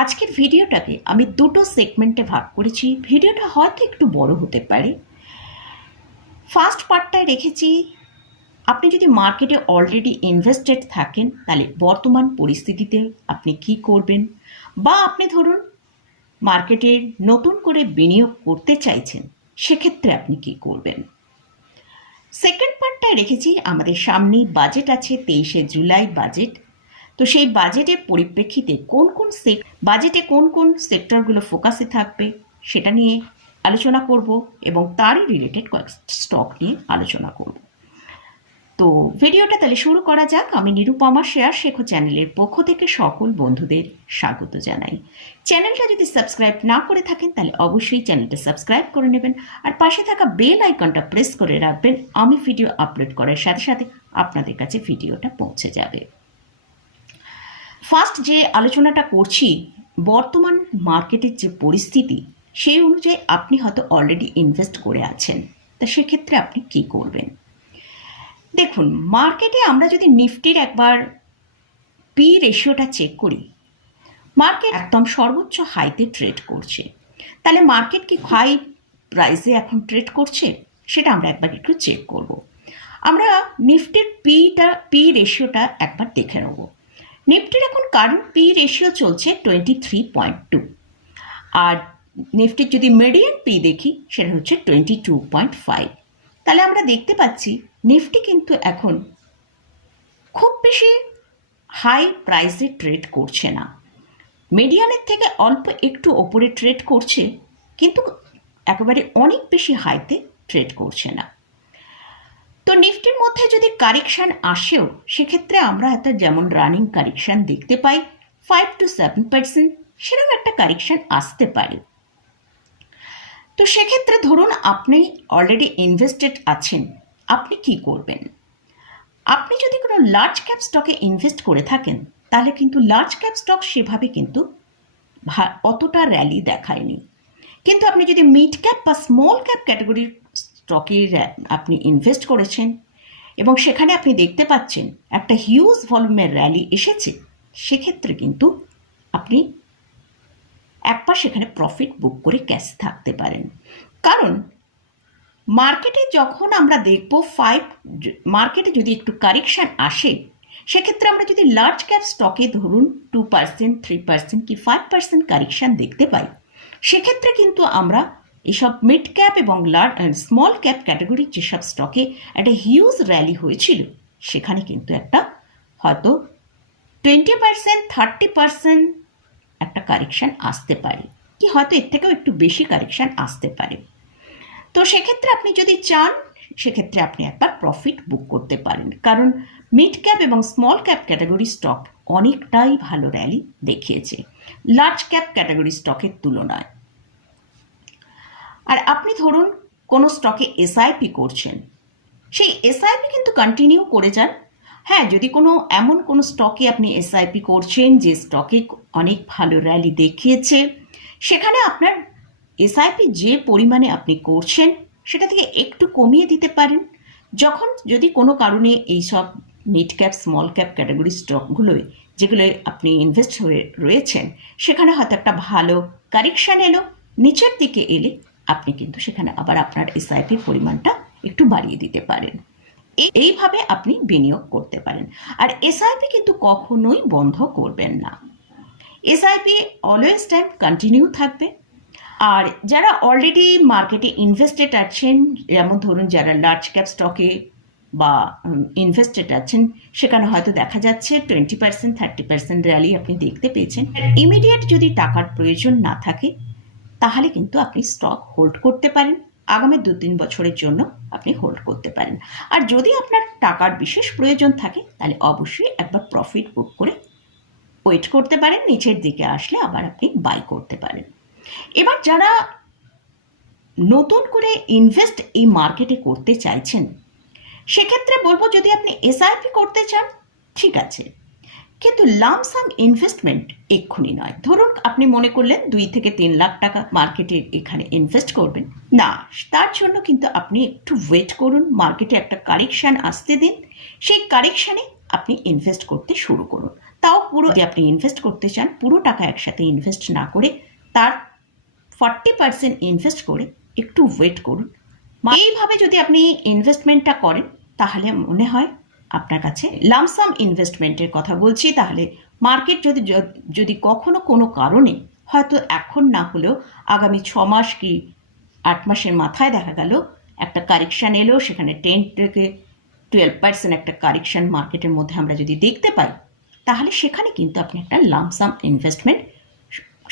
আজকের ভিডিওটাকে আমি দুটো সেগমেন্টে ভাগ করেছি। ভিডিওটা হয়তো একটু বড় হতে পারে। ফার্স্ট পার্টটায় রেখেছি, আপনি যদি মার্কেটে অলরেডি ইনভেস্টেড থাকেন, তাহলে বর্তমান পরিস্থিতিতে আপনি কি করবেন? বা আপনি ধরুন মার্কেটে নতুন করে বিনিয়োগ করতে চাইছেন, সেক্ষেত্রে আপনি কি করবেন? সেকেন্ড পার্টটায় রেখেছি, আমাদের সামনেই বাজেট আছে, তেইশে জুলাই বাজেট তো সেই বাজেটের পরিপ্রেক্ষিতে কোন কোন সেক বাজেটে কোন কোন সেক্টরগুলো ফোকাসে থাকবে সেটা নিয়ে আলোচনা করব এবং তারই রিলেটেড কয়েক স্টক নিয়ে আলোচনা করব। তো ভিডিওটা তাহলে শুরু করা যাক। আমি নিরুপমা শেয়ার শেখো চ্যানেলের পক্ষ থেকে সকল বন্ধুদের স্বাগত জানাই। চ্যানেলটা যদি সাবস্ক্রাইব না করে থাকেন, তাহলে অবশ্যই চ্যানেলটা সাবস্ক্রাইব করে নেবেন আর পাশে থাকা বেল আইকনটা প্রেস করে রাখবেন। আমি ভিডিও আপলোড করার সাথে সাথে আপনাদের কাছে ভিডিওটা পৌঁছে যাবে। ফার্স্ট যে আলোচনাটা করছি, বর্তমান মার্কেটের যে পরিস্থিতি, সেই অনুযায়ী আপনি হয়তো অলরেডি ইনভেস্ট করে আছেন। তা সেক্ষেত্রে আপনি কি করবেন? দেখুন মার্কেটে আমরা যদি নিফটির একবার পি রেশিওটা চেক করি মার্কেট একদম সর্বোচ্চ হাইতে ট্রেড করছে। তাহলে মার্কেট কি হাই প্রাইসে এখন ট্রেড করছে? সেটা আমরা একবার একটু চেক করব। আমরা নিফটির পিটা পি রেশিওটা একবার দেখে নেব। নিফটির এখন কারেন্ট পি রেশিও চলছে টোয়েন্টি থ্রি পয়েন্ট টু আর নিফটির যদি মিডিয়ান পি দেখি, সেটা হচ্ছে টোয়েন্টি টু পয়েন্ট ফাইভ তাহলে আমরা দেখতে পাচ্ছি নিফটি কিন্তু এখন খুব বেশি হাই প্রাইসে ট্রেড করছে না। মিডিয়ানের থেকে অল্প একটু ওপরে ট্রেড করছে, কিন্তু একেবারে অনেক বেশি হাইতে ট্রেড করছে না। তো নিফটির মধ্যে যদি কারেকশান আসেও, সেক্ষেত্রে আমরা একটা যেমন রানিং কারেকশান দেখতে পাই ফাইভ টু সেভেন পার্সেন্ট সেরকম একটা কারেকশান আসতে পারে। তো সেক্ষেত্রে ধরুন আপনি অলরেডি ইনভেস্টেড আছেন, আপনি কি করবেন? আপনি যদি কোনো লার্জ ক্যাপ স্টকে ইনভেস্ট করে থাকেন, তাহলে কিন্তু লার্জ ক্যাপ স্টক সেভাবে কিন্তু অতটা র্যালি দেখায়নি। কিন্তু আপনি যদি মিড ক্যাপ বা স্মল ক্যাপ ক্যাটাগরির স্টকে আপনি ইনভেস্ট করেছেন এবং সেখানে আপনি দেখতে পাচ্ছেন একটা হিউজ ভলিউমের র্যালি এসেছে। সেক্ষেত্রে কিন্তু আপনি একবার সেখানে প্রফিট বুক করে ক্যাশ থাকতে পারেন। কারণ মার্কেটে যখন আমরা দেখব ফাইভ মার্কেটে যদি একটু কারেকশান আসে, সেক্ষেত্রে আমরা যদি লার্জ ক্যাপ স্টকে ধরুন টু পার্সেন্ট থ্রি পার্সেন্ট কি ফাইভ পার্সেন্ট কারেকশান দেখতে পাই, সেক্ষেত্রে কিন্তু আমরা এসব মিড ক্যাপ এবং স্মল ক্যাপ ক্যাটাগরির যেসব স্টকে একটা হিউজ র্যালি হয়েছিল, সেখানে কিন্তু একটা হয়তো টোয়েন্টি পার্সেন্ট থার্টি পার্সেন্ট একটা কারেকশান আসতে পারে। কি হয়তো এর থেকেও একটু বেশি কারেকশান আসতে পারে। তো সেক্ষেত্রে আপনি যদি চান, সেক্ষেত্রে আপনি একবার প্রফিট বুক করতে পারেন। কারণ মিড ক্যাপ এবং স্মল ক্যাপ ক্যাটাগরি স্টক অনেকটাই ভালো র্যালি দেখিয়েছে। লার্জ ক্যাপ ক্যাটাগরি স্টকের তুলনায়। আর আপনি ধরুন কোনো স্টকে এসআইপি করছেন, সেই এসআইপি কিন্তু কন্টিনিউ করে যান। হ্যাঁ যদি কোনো, এমন কোনো স্টকে আপনি এসআইপি করছেন যে স্টকে অনেক ভালো র্যালি দেখিয়েছে, সেখানে আপনার এসআইপি যে পরিমাণে আপনি করছেন, সেটা থেকে একটু কমিয়ে দিতে পারেন। যখন যদি কোনো কারণে এই সব mid cap small cap category স্টকগুলোয় যেগুলোয় আপনি ইনভেস্ট হয়ে রয়েছেন, সেখানে হয়তো একটা ভালো কারেকশান এলো, নিচের দিকে এলে আপনি কিন্তু সেখানে আবার আপনার এসআইপির পরিমাণটা একটু বাড়িয়ে দিতে পারেন। এইভাবে আপনি বিনিয়োগ করতে পারেন। আর এসআইপি কিন্তু কখনোই বন্ধ করবেন না। এসআইপি অলওয়েজ টাইম কন্টিনিউ থাকবে। আর যারা অলরেডি মার্কেটে ইনভেস্টেড আছেন, যেমন ধরুন যারা লার্জ ক্যাপ স্টকে বা ইনভেস্টেড আছেন, সেখানে হয়তো দেখা যাচ্ছে twenty percent thirty percent rally আপনি দেখতে পেয়েছেন। ইমিডিয়েট যদি টাকার প্রয়োজন না থাকে তাহলে কিন্তু আপনি স্টক হোল্ড করতে পারেন। আগামী দু তিন বছরের জন্য আপনি হোল্ড করতে পারেন। আর যদি আপনার টাকার বিশেষ প্রয়োজন থাকে, তাহলে অবশ্যই একবার প্রফিট বুক করে ওয়েট করতে পারেন। নিচের দিকে আসলে আবার আপনি বাই করতে পারেন। এবার যারা নতুন করে ইনভেস্ট এই মার্কেটে করতে চাইছেন, সেক্ষেত্রে বলব যদি আপনি এসআইপি করতে চান, ঠিক আছে। কিন্তু লামসাম ইনভেস্টমেন্ট এক্ষুনি নয়। ধরুন আপনি মনে করলেন দুই থেকে তিন লাখ টাকা মার্কেটে এখানে ইনভেস্ট করবেন। না, তার জন্য কিন্তু আপনি একটু ওয়েট করুন মার্কেটে একটা কারেকশান আসতে দিন। সেই কারেকশানে আপনি ইনভেস্ট করতে শুরু করুন। তাও পুরো আপনি ইনভেস্ট করতে চান, পুরো টাকা একসাথে ইনভেস্ট না করে, তার ফর্টি পার্সেন্ট ইনভেস্ট করে একটু ওয়েট করুন। এইভাবে যদি আপনি ইনভেস্টমেন্টটা করেন, তাহলে মনে হয় আপনার কাছে লামসাম ইনভেস্টমেন্টের কথা বলছি, তাহলে মার্কেট যদি যদি কখনো কোনো কারণে হয়তো এখন না হলেও আগামী ছ মাস কি আট মাসের মাথায় দেখা গেল, একটা কারেকশান এলো, সেখানে টেন থেকে টুয়েলভ পার্সেন্ট একটা কারেকশান মার্কেটের মধ্যে আমরা যদি দেখতে পাই, তাহলে সেখানে কিন্তু আপনি একটা লামসাম ইনভেস্টমেন্ট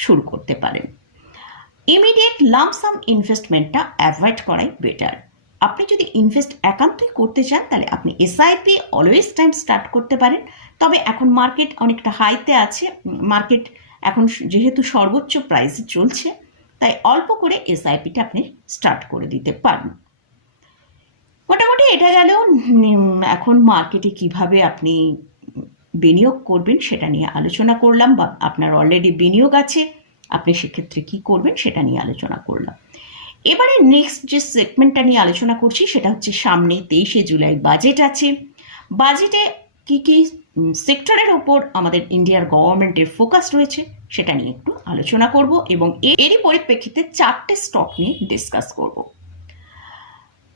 শুরু করতে পারেন। ইমিডিয়েট লামসাম ইনভেস্টমেন্টটা অ্যাভয়েড করাই বেটার আপনি যদি ইনভেস্ট একান্তই করতে চান, তাহলে আপনি এসআইপি অলওয়েজ টাইম স্টার্ট করতে পারেন। তবে এখন মার্কেট অনেকটা হাইতে আছে। মার্কেট এখন যেহেতু সর্বোচ্চ প্রাইসে চলছে, তাই অল্প করে এসআইপিটা আপনি স্টার্ট করে দিতে পারেন। মোটামুটি এটা গেল। এখন মার্কেটে কীভাবে আপনি বিনিয়োগ করবেন সেটা নিয়ে আলোচনা করলাম বা আপনার অলরেডি বিনিয়োগ আছে, আপনি সেক্ষেত্রে কি করবেন সেটা নিয়ে আলোচনা করলাম। এবারে নেক্সট যে সেগমেন্টটা নিয়ে আলোচনা করছি, সেটা হচ্ছে সামনে তেইশে জুলাই বাজেট আছে। বাজেটে কি কি সেক্টরের ওপর আমাদের ইন্ডিয়ার গভর্নমেন্টের ফোকাস রয়েছে, সেটা নিয়ে একটু আলোচনা করব এবং এরই পরিপ্রেক্ষিতে চারটে স্টক নিয়ে ডিসকাস করব।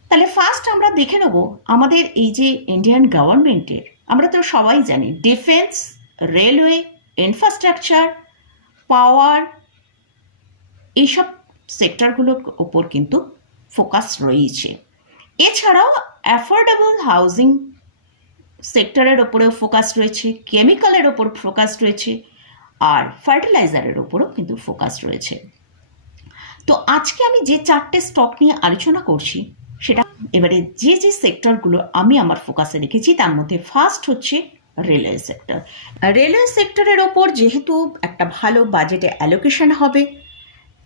তাহলে ফার্স্ট আমরা দেখে নেব আমাদের এই যে ইন্ডিয়ান গভর্নমেন্টের আমরা তো সবাই জানি ডিফেন্স রেলওয়ে ইনফ্রাস্ট্রাকচার পাওয়ার এইসব সেক্টরগুলোর ওপর কিন্তু ফোকাস রয়েছে। এছাড়াও অ্যাফোর্ডেবল হাউজিং সেক্টরের ওপরেও ফোকাস রয়েছে কেমিক্যালের ওপর ফোকাস রয়েছে, আর ফার্টিলাইজারের ওপরও কিন্তু ফোকাস রয়েছে। তো আজকে আমি যে চারটে স্টক নিয়ে আলোচনা করছি, সেটা এবারে যে যে সেক্টরগুলো আমি আমার ফোকাসে রেখেছি, তার মধ্যে ফার্স্ট হচ্ছে রেলওয়ে সেক্টর রেলওয়ে সেক্টরের ওপর যেহেতু একটা ভালো বাজেটে অ্যালোকেশন হবে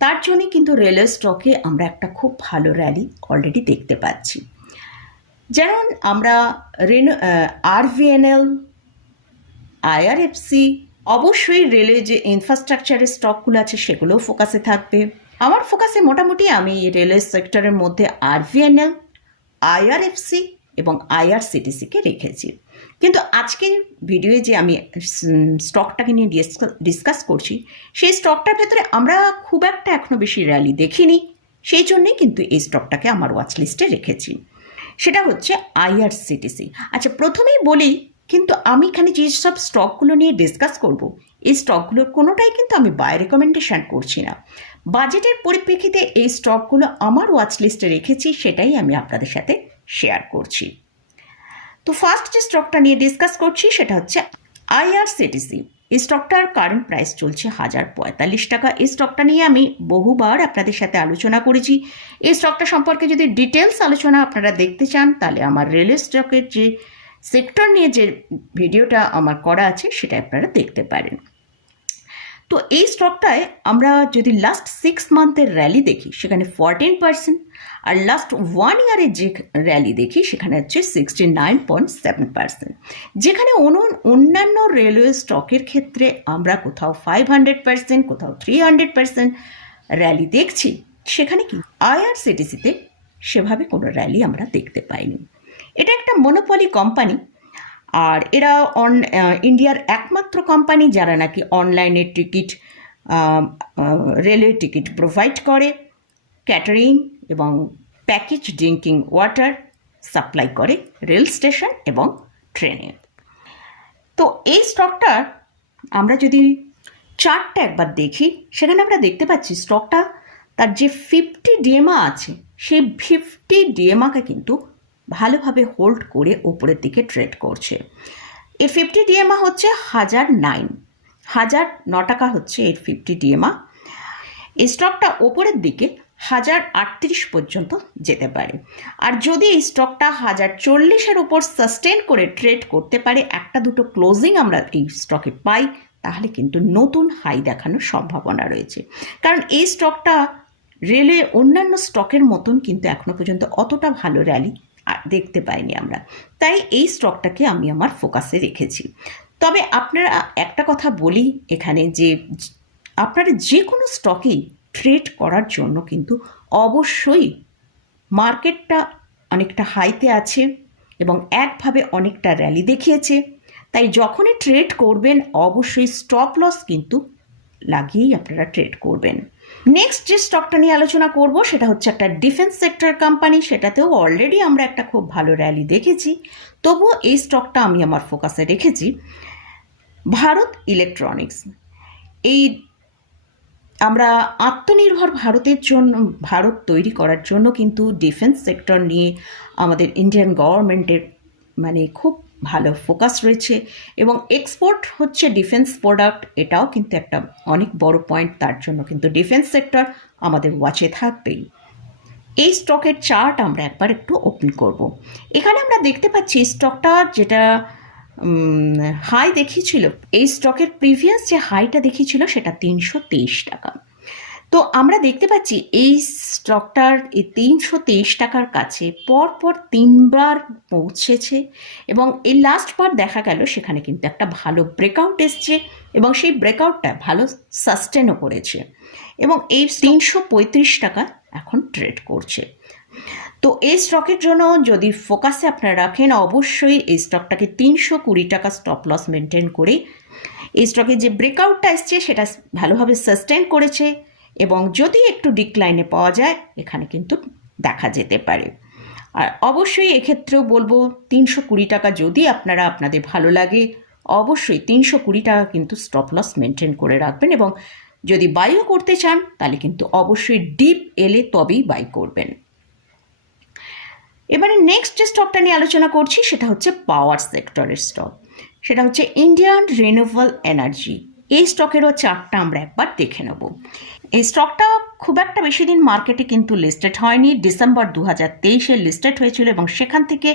তার জন্যই কিন্তু রেলওয়ে স্টকে আমরা একটা খুব ভালো র্যালি অলরেডি দেখতে পাচ্ছি। যেমন আমরা রেন আরভিএনএল আইআরএফসি অবশ্যই রেলে যে ইনফ্রাস্ট্রাকচারের স্টকগুলো আছে সেগুলোও ফোকাসে থাকবে। আমার ফোকাসে মোটামুটি আমি রেলওয়ে সেক্টরের মধ্যে আরভিএনএল আইআরএফসি এবং আইআরসিটিসিকে রেখেছি। কিন্তু আজকের ভিডিওয়ে যে আমি স্টকটাকে নিয়ে ডিসকাস করছি, সেই স্টকটার ভেতরে আমরা খুব একটা এখনও বেশি র্যালি দেখিনি। সেই জন্যেই কিন্তু এই স্টকটাকে আমার ওয়াচ লিস্টে রেখেছি। সেটা হচ্ছে আইআরসিটিসি আচ্ছা প্রথমেই বলি, কিন্তু আমি এখানে যেসব স্টকগুলো নিয়ে ডিসকাস করব, এই স্টকগুলোর কোনোটাই কিন্তু আমি বাই রেকমেন্ডেশান করছি না। বাজেটের পরিপ্রেক্ষিতে এই স্টকগুলো আমার ওয়াচ লিস্টে রেখেছি, সেটাই আমি আপনাদের সাথে শেয়ার করছি। তো ফার্স্ট যে স্টকটা নিয়ে ডিসকাস করছি সেটা হচ্ছে আইআরসিটিসি এই স্টকটার কারেন্ট প্রাইস চলছে হাজার পঁয়তাল্লিশ টাকা। এই স্টকটা নিয়ে আমি বহুবার আপনাদের সাথে আলোচনা করেছি। এই স্টকটা সম্পর্কে যদি ডিটেলস আলোচনা আপনারা দেখতে চান, তাহলে আমার রেল স্টকের যে সেক্টর নিয়ে যে ভিডিওটা আমার করা আছে, সেটা আপনারা দেখতে পারেন। তো এই স্টকটায় আমরা যদি লাস্ট সিক্স মান্থের র্যালি দেখি, সেখানে ফরটিন পার্সেন্ট আর লাস্ট ওয়ান ইয়ারের যে র্যালি দেখি, সেখানে হচ্ছে sixty nine point seven percent যেখানে অন্য- অন্যান্য রেলওয়ে স্টকের ক্ষেত্রে আমরা কোথাও ফাইভ হান্ড্রেড পার্সেন্ট কোথাও থ্রি হান্ড্রেড পার্সেন্ট র্যালি দেখছি, সেখানে কি? আইআরসিটিসিতে সেভাবে কোনো র্যালি আমরা দেখতে পাইনি। এটা একটা মনোপলি কোম্পানি আর এরা অন ইন্ডিয়ার একমাত্র কোম্পানি যারা নাকি অনলাইনে টিকিট রেলওয়ে টিকিট প্রোভাইড করে ক্যাটারিং এবং প্যাকেজ ড্রিঙ্কিং ওয়াটার সাপ্লাই করে রেল স্টেশন এবং ট্রেনে তো এই স্টকটার আমরা যদি চার্টটা একবার দেখি, সেখানে আমরা দেখতে পাচ্ছি স্টকটা তার যে ফিফটি ডিএমা আছে, সেই ফিফটি ডিএমাকে কিন্তু ভালোভাবে হোল্ড করে ওপরের দিকে ট্রেড করছে। এর ফিফটি ডিএমা হচ্ছে হাজার নাইন হাজার ন টাকা হচ্ছে এর ফিফটি ডিএমা এই স্টকটা ওপরের দিকে হাজার আটত্রিশ পর্যন্ত যেতে পারে। আর যদি এই স্টকটা হাজার চল্লিশের ওপর সাস্টেন করে ট্রেড করতে পারে, একটা দুটো ক্লোজিং আমরা এই স্টকে পাই, তাহলে কিন্তু নতুন হাই দেখানোর সম্ভাবনা রয়েছে। কারণ এই স্টকটা রেলওয়ে অন্যান্য স্টকের মতন কিন্তু এখনও পর্যন্ত অতটা ভালো র্যালি দেখতে পাইনি আমরা। তাই এই স্টকটাকে আমি আমার ফোকাসে রেখেছি। তবে আপনারা একটা কথা বলি এখানে যে, আপনারা যে কোনো স্টকেই ট্রেড করার জন্য কিন্তু অবশ্যই মার্কেটটা অনেকটা হাইতে আছে এবং একভাবে অনেকটা র্যালি দেখিয়েছে। তাই যখনই ট্রেড করবেন, অবশ্যই স্টপ লস কিন্তু লাগিয়েই আপনারা ট্রেড করবেন। নেক্সট যে স্টকটা নিয়ে আলোচনা করব, সেটা হচ্ছে একটা ডিফেন্স সেক্টর কোম্পানি সেটাতেও অলরেডি আমরা একটা খুব ভালো র্যালি দেখেছি। তবুও এই স্টকটা আমি আমার ফোকাসে রেখেছি। ভারত ইলেকট্রনিক্স এই আমরা আত্মনির্ভর ভারতের জন্য, ভারত তৈরি করার জন্য কিন্তু ডিফেন্স সেক্টর নিয়ে আমাদের ইন্ডিয়ান গভর্নমেন্টের মানে খুব ভালো ফোকাস রয়েছে এবং এক্সপোর্ট হচ্ছে ডিফেন্স প্রোডাক্ট এটাও কিন্তু একটা অনেক বড় পয়েন্ট তার জন্য কিন্তু ডিফেন্স সেক্টর আমাদের ওয়াচে থাকবেই। এই স্টকের চার্ট আমরা একবার একটু ওপেন করব। এখানে আমরা দেখতে পাচ্ছি স্টকটা যেটা হাই দেখিয়েছিল, এই স্টকের প্রিভিয়াস যে হাইটা দেখিয়েছিল সেটা তিনশো তেইশ টাকা। তো আমরা দেখতে পাচ্ছি এই স্টকটার এই তিনশো তেইশ টাকার কাছে পরপর তিনবার পৌঁছেছে এবং এই লাস্টবার দেখা গেল, সেখানে কিন্তু একটা ভালো ব্রেকআউট এসছে এবং সেই ব্রেকআউটটা ভালো সাস্টেনও করেছে এবং এই তিনশো পঁয়ত্রিশ টাকা এখন ট্রেড করছে। তো এই স্টকের জন্য যদি ফোকাসে আপনারা রাখেন, অবশ্যই এই স্টকটাকে তিনশো কুড়ি টাকা স্টপ লস মেনটেন করে এই স্টকে যে ব্রেকআউটটা এসছে, সেটা ভালোভাবে সাস্টেন করেছে। এবং যদি একটু ডিক্লাইনে পাওয়া যায়, এখানে কিন্তু দেখা যেতে পারে। আর অবশ্যই এক্ষেত্রেও বলব, তিনশো কুড়ি টাকা যদি আপনারা আপনাদের ভালো লাগে, অবশ্যই তিনশো কুড়ি টাকা কিন্তু স্টপ লস মেনটেন করে রাখবেন এবং যদি বাইও করতে চান, তাহলে কিন্তু অবশ্যই ডিপ এলে তবেই বাই করবেন। এবারে নেক্সট যে স্টকটা নিয়ে আলোচনা করছি, সেটা হচ্ছে পাওয়ার সেক্টরের স্টক সেটা হচ্ছে ইন্ডিয়ান রিনিউয়েবল এনার্জি এই স্টকেরও চার্টটা আমরা একবার দেখে নেব। এই স্টকটা খুব একটা বেশি দিন মার্কেটে কিন্তু লিস্টেড হয়নি। ডিসেম্বর দু হাজার তেইশে লিস্টেড হয়েছিল এবং সেখান থেকে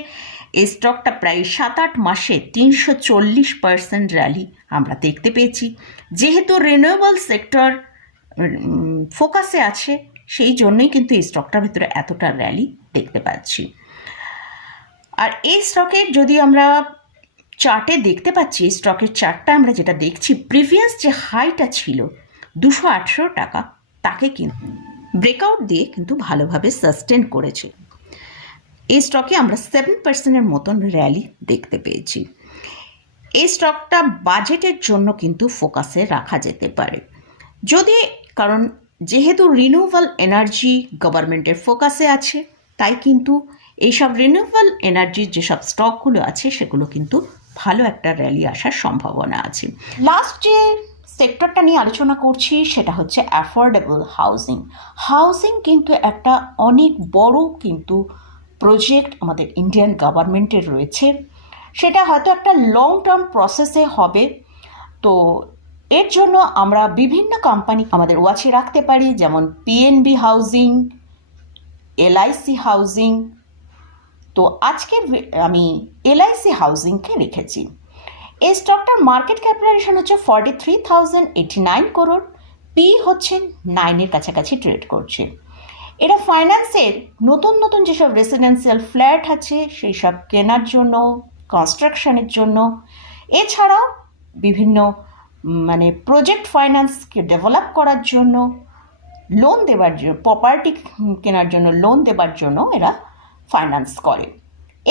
এই স্টকটা প্রায় সাত আট মাসে তিনশো চল্লিশ পার্সেন্ট র্যালি আমরা দেখতে পেয়েছি। যেহেতু রিনিউয়েবল সেক্টর ফোকাসে আছে, সেই জন্যই কিন্তু এই স্টকটার ভিতরে এতটা র্যালি দেখতে পাচ্ছি। আর এই স্টকের যদি আমরা চার্টে দেখতে পাচ্ছি, স্টকের চার্টটা আমরা যেটা দেখছি প্রিভিয়াস যে হাইটা ছিল, দুশো আঠেরো টাকা, তাকে কিন্তু ব্রেকআউট দিয়ে কিন্তু ভালোভাবে সাস্টেন করেছে। এই স্টকে আমরা সেভেন পার্সেন্টের মতন র্যালি দেখতে পেয়েছি। এই স্টকটা বাজেটের জন্য কিন্তু ফোকাসে রাখা যেতে পারে। যদি, কারণ যেহেতু রিনিউয়েবল এনার্জি গভর্নমেন্টের ফোকাসে আছে, তাই কিন্তু এইসব রিনিউয়েবল এনার্জির যেসব স্টকগুলো আছে, সেগুলো কিন্তু ভালো একটা র্যালি আসার সম্ভাবনা আছে। লাস্ট যে সেক্টরটা নিয়ে আলোচনা করছি, সেটা হচ্ছে অ্যাফোর্ডেবল হাউজিং হাউজিং কিন্তু একটা অনেক বড় কিন্তু প্রজেক্ট আমাদের ইন্ডিয়ান গভর্নমেন্টের রয়েছে। সেটা হয়তো একটা লং টার্ম প্রসেসে হবে। তো এর জন্য আমরা বিভিন্ন কোম্পানি আমাদের ওয়াচে রাখতে পারি, যেমন পিএনবি হাউজিং এলআইসি হাউজিং তো আজকে আমি এলআইসি হাউজিংকে রেখেছি। এই স্টকটার মার্কেট ক্যাপিটালেশন হচ্ছে forty three thousand eighty nine crore P হচ্ছে নাইনের কাছাকাছি ট্রেড করছে। এরা ফাইন্যান্সের নতুন নতুন যেসব রেসিডেন্সিয়াল ফ্ল্যাট আছে, সেই সব কেনার জন্য কনস্ট্রাকশনের জন্য, এছাড়াও বিভিন্ন মানে প্রজেক্ট ফাইন্যান্সকে ডেভেলপ করার জন্য লোন দেওয়ার জন্য প্রপার্টি কেনার জন্য লোন দেওয়ার জন্য এরা ফাইন্যান্স করে।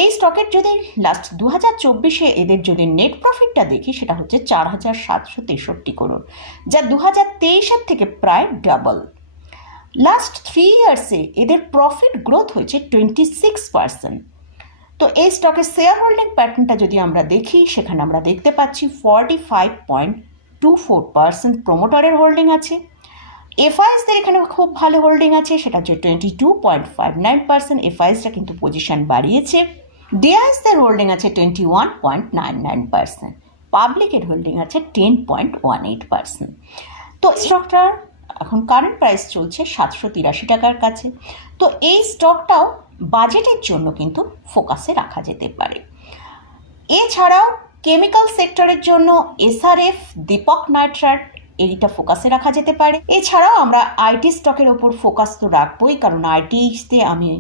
এই স্টকের যদি লাস্ট দু হাজার চব্বিশে এদের যদি নেট প্রফিটটা দেখি, সেটা হচ্ছে চার হাজার সাতশো তেষট্টি করোড় যা দু হাজার তেইশের থেকে প্রায় ডাবল লাস্ট থ্রি ইয়ার্সে এদের প্রফিট গ্রোথ হয়েছে টোয়েন্টি সিক্স পার্সেন্ট তো এই স্টকের শেয়ার হোল্ডিং প্যাটার্নটা যদি আমরা দেখি, সেখানে আমরা দেখতে পাচ্ছি forty five point two four percent প্রোমোটারের holding আছে। এফআইএসদের এখানে খুব ভালো হোল্ডিং আছে, সেটা হচ্ছে twenty two point five nine percent এফআইএসটা কিন্তু পজিশন বাড়িয়েছে। ডিআইএসদের হোল্ডিং আছে twenty one point nine nine percent পাবলিকের হোল্ডিং আছে ten point one eight percent তো স্টকটার এখন কারেন্ট প্রাইস চলছে সাতশো তিরাশি টাকার কাছে। তো এই স্টকটাও বাজেটের জন্য কিন্তু ফোকাসে রাখা যেতে পারে। এছাড়াও কেমিক্যাল সেক্টরের জন্য এসআরএফ দীপক নাইট্রাট এইটা ফোকাসে রাখা যেতে পারে। এছাড়াও আমরা আইটি স্টকের ওপর ফোকাস তো রাখবোই, কারণ আইটিতে আমি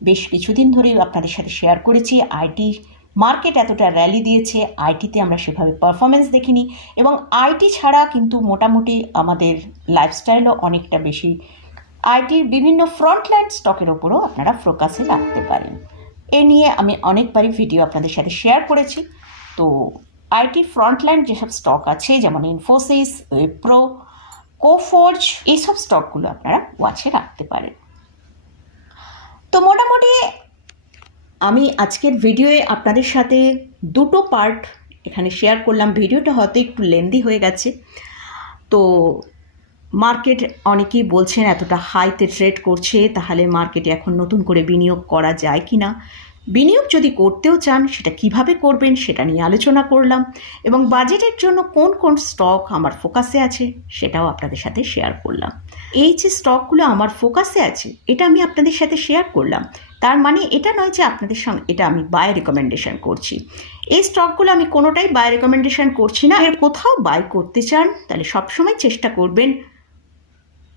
বেশ কিছুদিন ধরেই আপনাদের সাথে শেয়ার করেছি। আইটি মার্কেট এতটা র্যালি দিয়েছে আইটিতে আমরা সেভাবে পারফরমেন্স দেখিনি এবং আইটি ছাড়া কিন্তু মোটামুটি আমাদের লাইফস্টাইলও অনেকটা বেশি। আইটির বিভিন্ন ফ্রন্টলাইন স্টকের ওপরও আপনারা ফোকাসে রাখতে পারেন। এ নিয়ে আমি অনেকবারই ভিডিও আপনাদের সাথে শেয়ার করেছি। তো আইটি ফ্রন্টলাইন যেসব স্টক আছে, যেমন ইনফোসিস উইপ্রো কোফোর্জ এইসব স্টকগুলো আপনারা ওয়াচে রাখতে পারেন। তো মোটামুটি আমি আজকের ভিডিওয়ে আপনাদের সাথে দুটো পার্ট এখানে শেয়ার করলাম। ভিডিওটা হয়তো একটু লেন্দি হয়ে গেছে। তো মার্কেট অনেকেই বলছেন, এতটা হাইতে ট্রেড করছে, তাহলে মার্কেটে এখন নতুন করে বিনিয়োগ করা যায় কি না বিনিয়োগ যদি করতেও চান, সেটা কীভাবে করবেন সেটা নিয়ে আলোচনা করলাম এবং বাজেটের জন্য কোন কোন স্টক আমার ফোকাসে আছে সেটাও আপনাদের সাথে শেয়ার করলাম। এই যে স্টকগুলো আমার ফোকাসে আছে, এটা আমি আপনাদের সাথে শেয়ার করলাম। তার মানে এটা নয় যে আপনাদের সঙ্গে, এটা আমি বাই রেকমেন্ডেশন করছি। এই স্টকগুলো আমি কোনোটাই বাই রেকমেন্ডেশন করছি না। এর কোথাও বাই করতে চান, তাহলে সবসময় চেষ্টা করবেন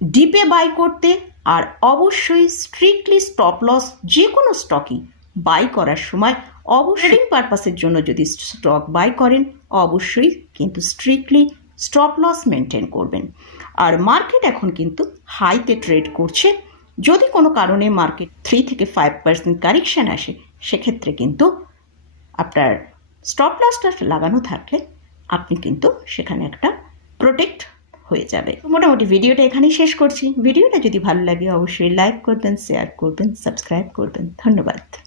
ডিপে বাই করতে। আর অবশ্যই স্ট্রিক্টলি স্টপ লস যে কোনো স্টকই বাই করার সময় অবশ্যই পারপাসের জন্য যদি স্টক বাই করেন অবশ্যই কিন্তু স্ট্রিক্টলি স্টপ লস মেনটেন করবেন। আর মার্কেট এখন কিন্তু হাইতে ট্রেড করছে। যদি কোনো কারণে মার্কেট থ্রি থেকে ফাইভ পার্সেন্ট কারেকশান আসে সেক্ষেত্রে কিন্তু আপনার স্টপ লসটা লাগানো থাকলে আপনি কিন্তু সেখানে একটা প্রোটেক্ট হয়ে যাবে। মোটামুটি ভিডিওটা এখানেই শেষ করছি। ভিডিওটা যদি ভালো লাগে অবশ্যই লাইক করবেন শেয়ার করবেন সাবস্ক্রাইব করবেন। ধন্যবাদ।